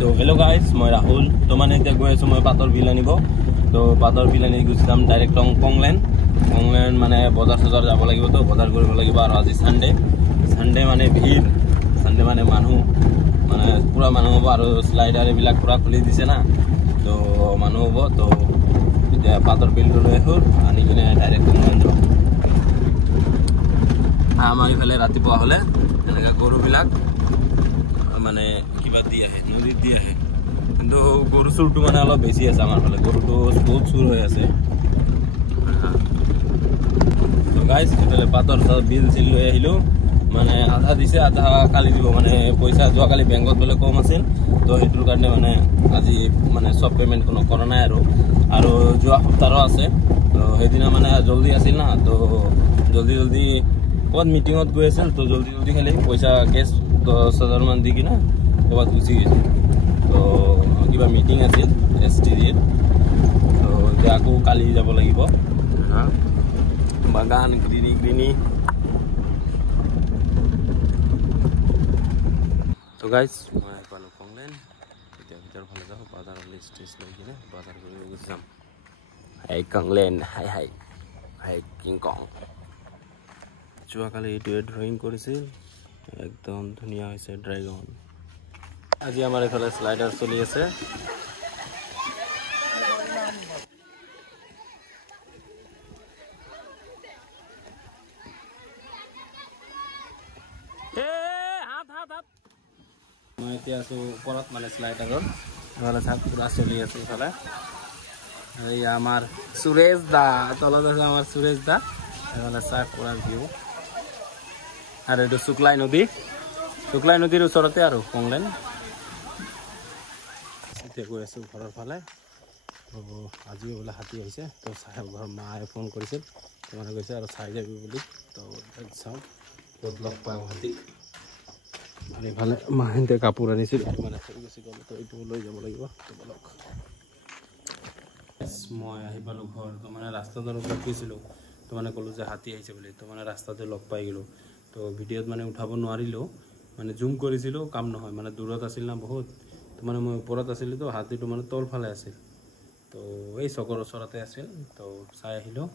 তো hello' guys, মই ৰাহুল। তো মানে এতিয়া গৈ আছোঁ মই পাতৰ বিল আনিব। তো পাতৰ বিল আনি গুচি যাম ডাইৰেক্ট কংলেন মানে বজাৰ চজাৰ যাব লাগিব, তো বজাৰ কৰিব লাগিব। আৰু আজি চানডে মানে ভিৰ, চানডে মানে মানুহ মানে পূৰা মানুহ হ'ব। আৰু শ্লাইডাৰ এইবিলাক পূৰা খুলি দিছে না, তো মানুহ হ'ব। তো এতিয়া পাতৰ বিলটো লৈ আহোঁ, আনি কিনে ডাইৰেক্ট কংলেন যাম। আমাৰ ইফালে ৰাতিপুৱা হ'লে এনেকৈ গৰুবিলাক মানে কিবা দি আহে, নদীত দি আহে। কিন্তু গৰু চুৰটো মানে অলপ বেছি আছে আমাৰ ফালে, গৰুটো বহুত চুৰ হৈ আছে। তো গাইজ, এইফালে পাতৰ বিল চিল লৈ আহিলোঁ, মানে আধা দিছে আধা কালি দিব। মানে পইচা যোৱাকালি বেংকত বোলে কম আছিল, তো সেইটোৰ কাৰণে মানে আজি মানে চব পে'মেণ্ট কোনো কৰা নাই। আৰু যোৱা সপ্তাহৰো আছে, তো সেইদিনা মানে জল্দি আছিল না, তো জল্দি ক'ৰবাত মিটিঙত গৈ আছিল, তো জল্দি খালি পইচা কেছ 10,000 মান দি কিনে ক'ৰবাত গুচি গৈছে। তো কিবা মিটিং আছিল STDৰ, তো এতিয়া আকৌ কালি যাব লাগিব। বাগান গ্ৰীণি। তো গাইজ, মই আহি পালোঁ কংলেন। এতিয়া ভিতৰ ফালে যাওঁ, বাজাৰৰ লিষ্ট লৈ কিনে বজাৰ কৰিব গুচি যাম। হাই কংলেন, হাই কিং কং। যোৱাকালি এইটোৱে ড্ৰয়িং কৰিছিল, একদম ধুনীয়া হৈছে ড্ৰাইগন। আজি আমাৰ এইফালে শ্লাইডাৰ চলি আছে। মই এতিয়া আছোঁ ওপৰত, মানে শ্লাইডাৰৰ এইফালে চাওক পূৰা চলি আছে। এইফালে এই আমাৰ সুৰেশ দা, তলত আছে আমাৰ সুৰেশ দা। এইফালে চাওক পূৰা ভিউ। আৰু এইটো শুক্লাই নদীৰ ওচৰতে আৰু কংলেন। এতিয়া গৈ আছোঁ ঘৰৰ ফালে। তো আজিও বোলে হাতী আহিছে, তো ঘৰৰ মায়ে ফোন কৰিছিল, মানে গৈছে আৰু চাই যাবি বুলি। তো চাওঁ ক'ত লগ পাওঁ হাতীক। আৰু এইফালে মাহেঁতে কাপোৰ আনিছিল, মানে থৈ গুচি গ'ল, তো এইটো লৈ যাব লাগিব। মই আহি পালোঁ ঘৰ। তো মানে ৰাস্তাটো অলপ ৰখিছিলোঁ, তো মানে ক'লোঁ যে হাতী আহিছে বুলি। তো মানে ৰাস্তাতে লগ পাই গ'লোঁ। তো ভিডিঅ'ত মানে উঠাব নোৱাৰিলোঁ, মানে জুম কৰিছিলোঁ, কাম নহয়, মানে দূৰত আছিল না বহুত। তো মানে মই ওপৰত আছিলোঁ, তো হাতীটো মানে তলফালে আছিল, তো এই চকৰ ওচৰতে আছিল। তো চাই আহিলোঁ।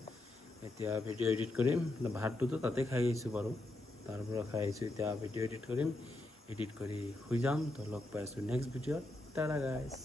এতিয়া ভিডিঅ' এডিট কৰিম। ভাতটোতো তাতে খাই আহিছোঁ বাৰু, তাৰ পৰা খাই আহিছোঁ। এতিয়া ভিডিঅ' এডিট কৰিম, এডিট কৰি শুই যাম। তো লগ পাই আছোঁ নেক্সট ভিডিঅ'ত। টাটা গাইজ।